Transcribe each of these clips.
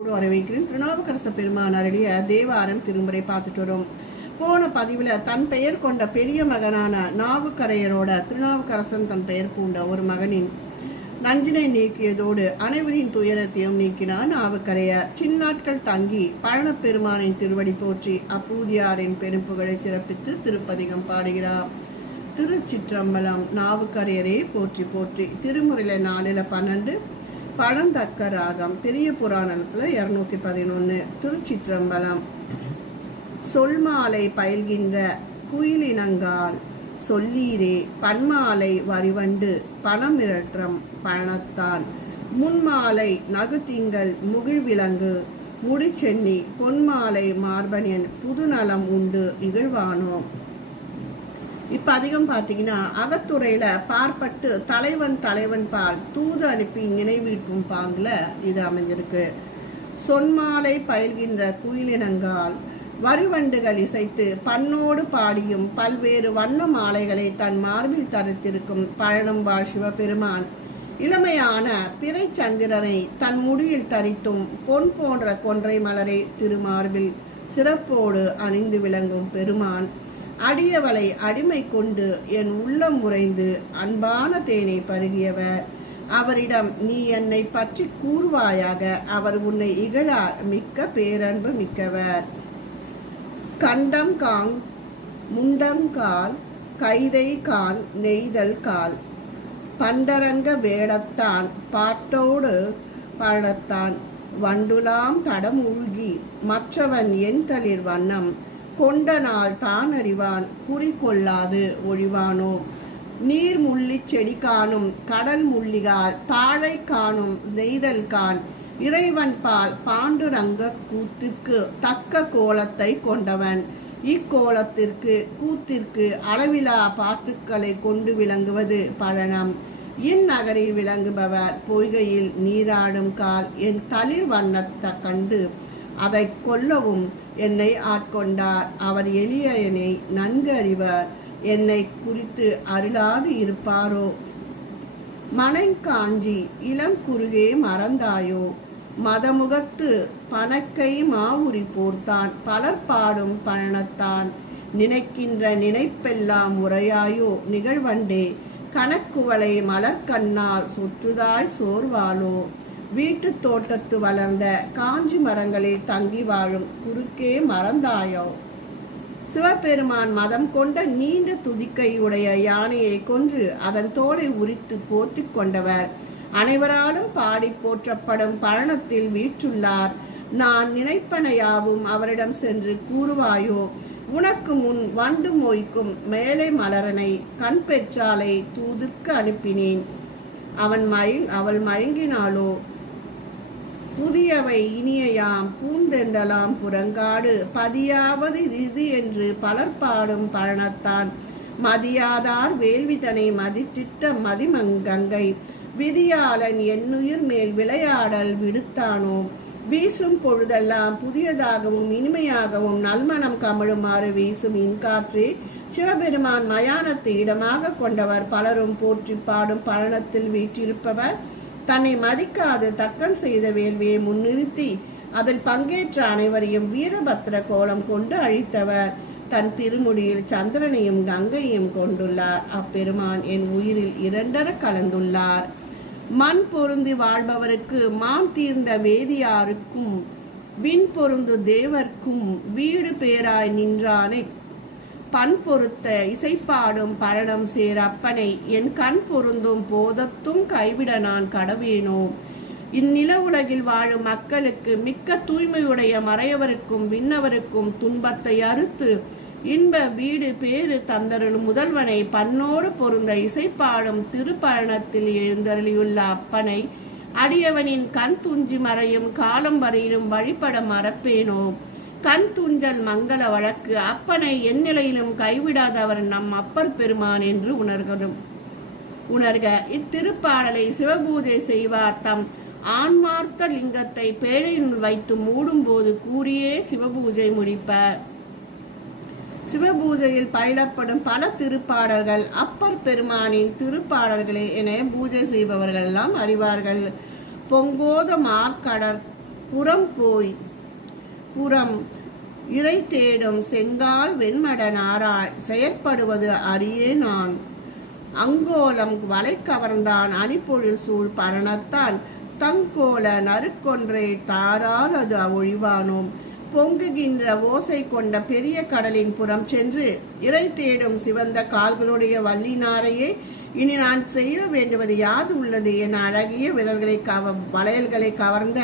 வரவேற்கிறேன். திருநாவுக்கரசு பெருமான் அருளிய தேவாரம் திருமுறை பார்த்துட்டு வரும். போன பதிவில் தன் பெயர் கொண்ட பெரிய மகனான நாவுக்கரையரோட திருநாவுக்கரசன் தன் பெயர் பூண்ட ஒரு மகனின் நஞ்சினை நீக்கியதோடு அனைவரின் துயரத்தையும் நீக்கினான் நாவுக்கரையர். சின்னாட்கள் தங்கி பழனப்பெருமானின் திருவடி போற்றி அப்பூதியாரின் பெரும்புகளை சிறப்பித்து திருப்பதிகம் பாடுகிறார். திருச்சிற்றம்பலம். நாவுக்கரையரே போற்றி போற்றி. திருமுறையில 4-12 பழந்தக்க ராகம். பெரிய புராணத்துல 211. திருச்சிற்றம்பலம். சொல்மாலை பயில்கின்ற குயிலினங்கால் சொல்லீரே பன்மாலை வரிவண்டு பணமிரற்றம் பழனத்தான் முன்மாலை நகுதிங்கள் முகிழ்விலங்கு முடிச்சென்னி பொன்மாலை மார்பனியன் புதுநலம் உண்டு இகழ்வானோ. இப்ப அதிகம் பாத்தீங்கன்னா அகத்துறையில பார்ப்பட்டு தலைவன் பால் தூது அனுப்பி நினைவீட்டும் பாங்குல இது அமைஞ்சிருக்கு. சொன்மாலை பயில்கின்ற குயிலினங்கால் வரிவண்டுகள் இசைத்து பண்ணோடு பாடியும் பல்வேறு வண்ண மாலைகளை தன் மார்பில் தரித்திருக்கும் பழனம்பாள் சிவபெருமான் இளமையான பிறை சந்திரனை தன் முடியில் தரித்தும் பொன் போன்ற கொன்றை மலரை திருமார்பில் சிறப்போடு அணிந்து விளங்கும் பெருமான் அடியவளை அடிமை கொண்டு என் உள்ளம் உறைந்து அன்பான தேனை பருகியவர். அவரிடம் நீ என்னை பற்றி கூறுவாயாக, அவர் உன்னை இகழார், மிக்க பேரன்பு மிக்கவர். கண்டம் காங் முண்டம் கால் கைதை கான் நெய்தல் கால் பண்டரங்க வேடத்தான் பாட்டோடு பாடத்தான் வண்டுலாம் தடமுழுகி மற்றவன் என் தளிர் வண்ணம் கொண்ட நாள் தான் அறிவான் குறிக்கொள்ளாது ஒழிவானோ. நீர் முள்ளி செடி காணும் கடல் முள்ளிகால் தாழை காணும் நெய்தல் கான் இறைவன் பால் பாண்டுரங்க கூத்திற்கு தக்க கோலத்தை கொண்டவன். இக்கோலத்திற்கு கூத்திற்கு அளவிலா பாட்டுக்களை கொண்டு விளங்குவது பழனம். இந்நகரில் விளங்குபவர் பொய்கையில் நீராடும் கால் என் தளிர் வண்ணத்தை கண்டு அதை கொல்லவும் என்னை ஆட்கொண்டார். அவர் எளியனை நன்கு அறிவர், என்னை குறித்து அருளாது இருப்பாரோ. மனைக்காஞ்சி இளம் குறுகே மறந்தாயோ மதமுகத்து பணக்கை மாவுரி போர்த்தான் பலர் பாடும் பழனத்தான் நினைக்கின்ற நினைப்பெல்லாம் உரையாயோ நிகழ்வண்டே கணக்குவளை மலர்கண்ணால் சுற்றுதாய் சோர்வாளோ. வீட்டு தோட்டத்து வளர்ந்த காஞ்சி மரங்களில் தங்கி வாழும் குறுக்கே மறந்தாயோ. சிவபெருமான் மதம் கொண்ட நீண்ட துதிக்கையுடைய யானையை கொன்று அதன் தோலை உரித்து போர்த்தி கொண்டவர். அனைவராலும் பாடி போற்றப்படும் பழனத்தில் வீற்றுள்ளார். நான் நினைப்பனையாவும் அவரிடம் சென்று கூறுவாயோ. உனக்கு முன் வண்டு மொய்க்கும் மேலை மலரனை கண் பெற்றாலை தூதுக்கு அனுப்பினேன். அவள் மயங்கினாளோ. புதியவை இனியாம் பூந்தெண்டலாம் புறங்காடு பதியாவது இது என்று பலர் பாடும் பழனத்தான் மதியாதார் வேள்விதனை மதித்திட்ட மதிமங்கங்கை விதியாளன் என்னுயிர் மேல் விளையாடல் விடுத்தானோ. வீசும் பொழுதெல்லாம் புதியதாகவும் இனிமையாகவும் நல்மணம் கமழுமாறு வீசும் இன்காற்றே சிவபெருமான் மயானத்தை இடமாக கொண்டவர். பலரும் போற்றி பாடும் பழனத்தில் வீற்றிருப்பவர். தன்னை மதிக்காது தக்கன் செய்த வேள்வியை முன்னிறுத்தி அதில் பங்கேற்ற அனைவரையும் வீரபத்திர கோலம் கொண்டு அழித்தவர். தன் திருமுடியில் சந்திரனையும் கங்கையும் கொண்டுள்ளார். அப்பெருமான் என் உயிரில் இரண்டர கலந்துள்ளார். மண் பொருந்தி வாழ்பவருக்கு மான் தீர்ந்த வேதியாருக்கும் விண் பொருந்து தேவர்க்கும் வீடு பேராய் நின்றானை பண் பொருத்த இசைப்பாடும் பழனம் சேர் அப்பனை என் கண் பொருந்தும் போதத்தும் கைவிட நான் கடவேனோ. இந்நில உலகில் வாழும் மக்களுக்கு மிக்க தூய்மையுடைய மறையவருக்கும் விண்ணவருக்கும் துன்பத்தை அறுத்து இன்ப வீடு பேறு தந்தருளும் முதல்வனை பன்னோடு பொருந்த இசைப்பாடும் திருப்பழனத்தில் எழுந்தருளியுள்ள அப்பனை அடியவனின் கண் துஞ்சி மறையும் காலம் வரையிலும் வழிபட மறப்பேனோ. கண் துஞ்சல் மங்கள வழக்கு அப்பனை என் நிலையிலும் கைவிடாதவர் நம் அப்பர் பெருமான் என்று உணர்க. இத்திருப்பாடலை சிவபூஜை செய்வார் தம் ஆன்மார்த்த லிங்கத்தை பேழையினுள் வைத்து மூடும் போது கூறியே சிவபூஜை முடிப்பர். சிவபூஜையில் பயிலப்படும் பல திருப்பாடல்கள் அப்பர் பெருமானின் திருப்பாடல்களே என பூஜை செய்பவர்கள் எல்லாம் அறிவார்கள். பொங்கோத மார்கடற் புறம் போய் புறம் இறை தேடும் செங்கால் வெண்மட நாராய் செயற்படுவது அறியே நான். அங்கோலம் வலை கவர்ந்தான் அணிப்பொழில் சூழ் பரணத்தான் தங்கோல நறுக்கொன்றை தாரால் அது ஒழிவானோம். பொங்குகின்ற ஓசை கொண்ட பெரிய கடலின் புறம் சென்று இறை தேடும் சிவந்த கால்களுடைய வல்லினாரையே இனி நான் செய்ய வேண்டுவது யாது உள்ளது என அழகிய வளையல்களை கவர்ந்த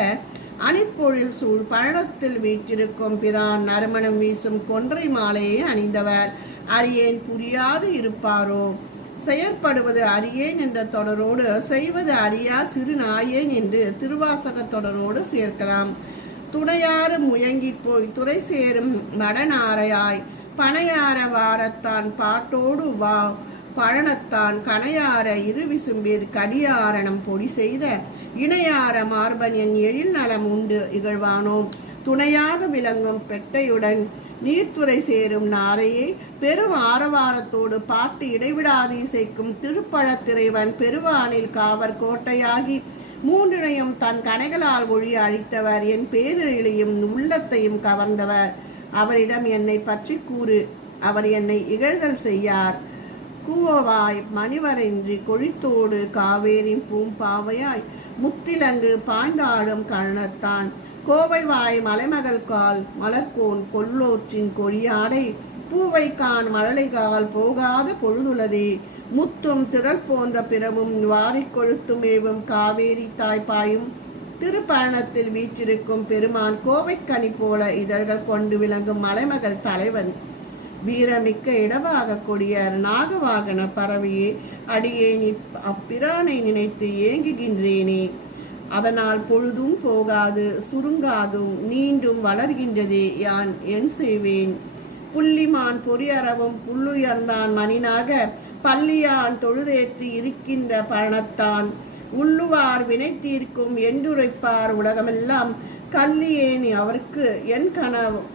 அணிப்பொழில் சூழ் பழனத்தில் வீற்றிருக்கும் பிரான் நறுமணம் வீசும் கொன்றை மாலையை அணிந்தவர் அறியேன் புரியாது இருப்பாரோ. செயற்படுவது அறியேன் என்ற தொடரோடு செய்வது அறியா சிறு நாயேன் என்று திருவாசக தொடரோடு சேர்க்கலாம். துணையார முயங்கி போய் துறை சேரும் மடனாரையாய் பனையார வாரத்தான் பாட்டோடு வா பழனத்தான் கனையார இருவிசும்பீர் கடியாரணம் பொடி செய்த இணையார மார்பன் என் எழில் நலம் உண்டு இகழ்வானோம். துணையாக விளங்கும் பெட்டையுடன் நீர்த்துறை சேரும் நாரையை பெரும் ஆரவாரத்தோடு பாட்டு இடைவிடாது இசைக்கும் திருப்பழத்திரைவன் பெருவானில் காவர் கோட்டையாகி மூன்றினையும் தன் கணைகளால் ஒழி அழித்தவர் என் பேரிழையும் உள்ளத்தையும் கவர்ந்தவர். அவரிடம் என்னை பற்றி கூறு, அவர் என்னை இகழ்தல் செய்யார். கூவவாய் மணிவரின்றி கொழித்தோடு காவேரின் பூம்பாவையாய் முத்திலங்கு பாய்ந்தாடும் கழனத்தான் கோவைவாய் மலைமகள் கால் மலர்கோன் கொல்லோற்றின் கொடியாடை பூவைக்கான் மழலைகால் போகாத பொழுதுள்ளதே. முத்தும் திரள் போன்ற பிறவும் வாரிக் கொழுத்துமேவும் காவேரி தாய்ப்பாயும் திருப்பழனத்தில் வீற்றிருக்கும் பெருமான் கோவைக்கனி போல இதழ்கள் கொண்டு விளங்கும் மலைமகள் தலைவன் வீரமிக்க இடவாக கொடியார் நாகவாகன பறவையே அடியேன் அப்பிரானை நினைத்து ஏங்குகின்றேனே. அதனால் பொழுதும் போகாது சுருங்காதும் நீண்டும் வளர்கின்றதே, யான் என் செய்வேன். புள்ளிமான் பொறியறவும் புல்லுயர்ந்தான் மணினாக பள்ளியான் தொழுதேற்றி இருக்கின்ற பழனத்தான் உள்ளுவார் வினை தீர்க்கும் என்றுரைப்பார் உலகமெல்லாம் கல்லியேனி அவருக்கு என்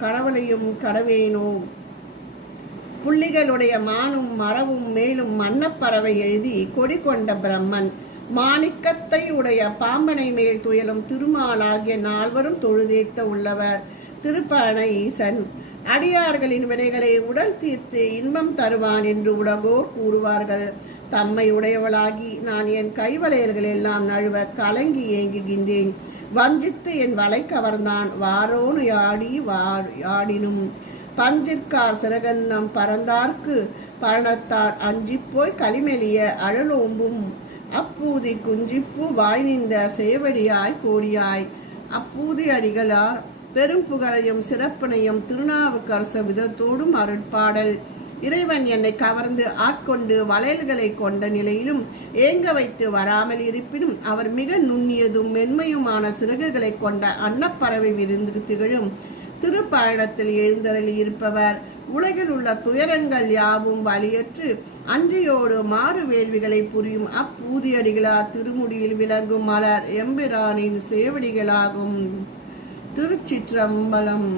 கனவளையும் கடவேனோ. புள்ளிகளுடைய மானும் மரவும் மேலும் மன்னப்பறவை எழுதி கொடி கொண்ட பிரம்மன் மாணிக்கத்தை உடைய பாம்பனை மேல் துயலும் திருமாலாகிய நால்வரும் தொழுதேத்த உள்ளவர் திருப்பழன ஈசன். அடியார்களின் வினைகளை உடல் தீர்த்து இன்பம் தருவான் என்று உலகோர் கூறுவார்கள். தம்மை உடையவளாகி நான் என் கைவளையல்கள் எல்லாம் நழுவ கலங்கி ஏங்குகின்றேன். வஞ்சித்து என் வலை கவர்ந்தான் வாரோனு ஆடினும் பஞ்சிற்கார் சிறகன்னம் பறந்தார்க்கு பழனத்தார் அஞ்சிப்போய் களிமெலிய அழலோம்பும் அப்பூதி குஞ்சிப்பு வாய் நின்ற சேவடியாய் கோடியாய். அப்பூதி அடிகளார் பெரும் புகழையும் சிறப்பினையும் திருநாவுக்கரச விதத்தோடும் அருட்பாடல். இறைவன் என்னை கவர்ந்து ஆட்கொண்டு வளையல்களை கொண்ட நிலையிலும் ஏங்க வைத்து வராமல் இருப்பினும் அவர் மிக நுண்ணியதும் மென்மையுமான சிறகுகளை கொண்ட அன்னப்பறவை விருந்து திகழும் திருப்பழனத்தில் எழுந்தருளி இருப்பவர். உலகில் உள்ள துயரங்கள் யாவும் வலியற்று அஞ்சையோடு மாறு வேள்விகளை புரியும் அப்பூதியடிகளார் திருமுடியில் விளங்கும் மலர் எம்பிரானின் சேவடிகளாகும். திருச்சிற்றம்பலம்.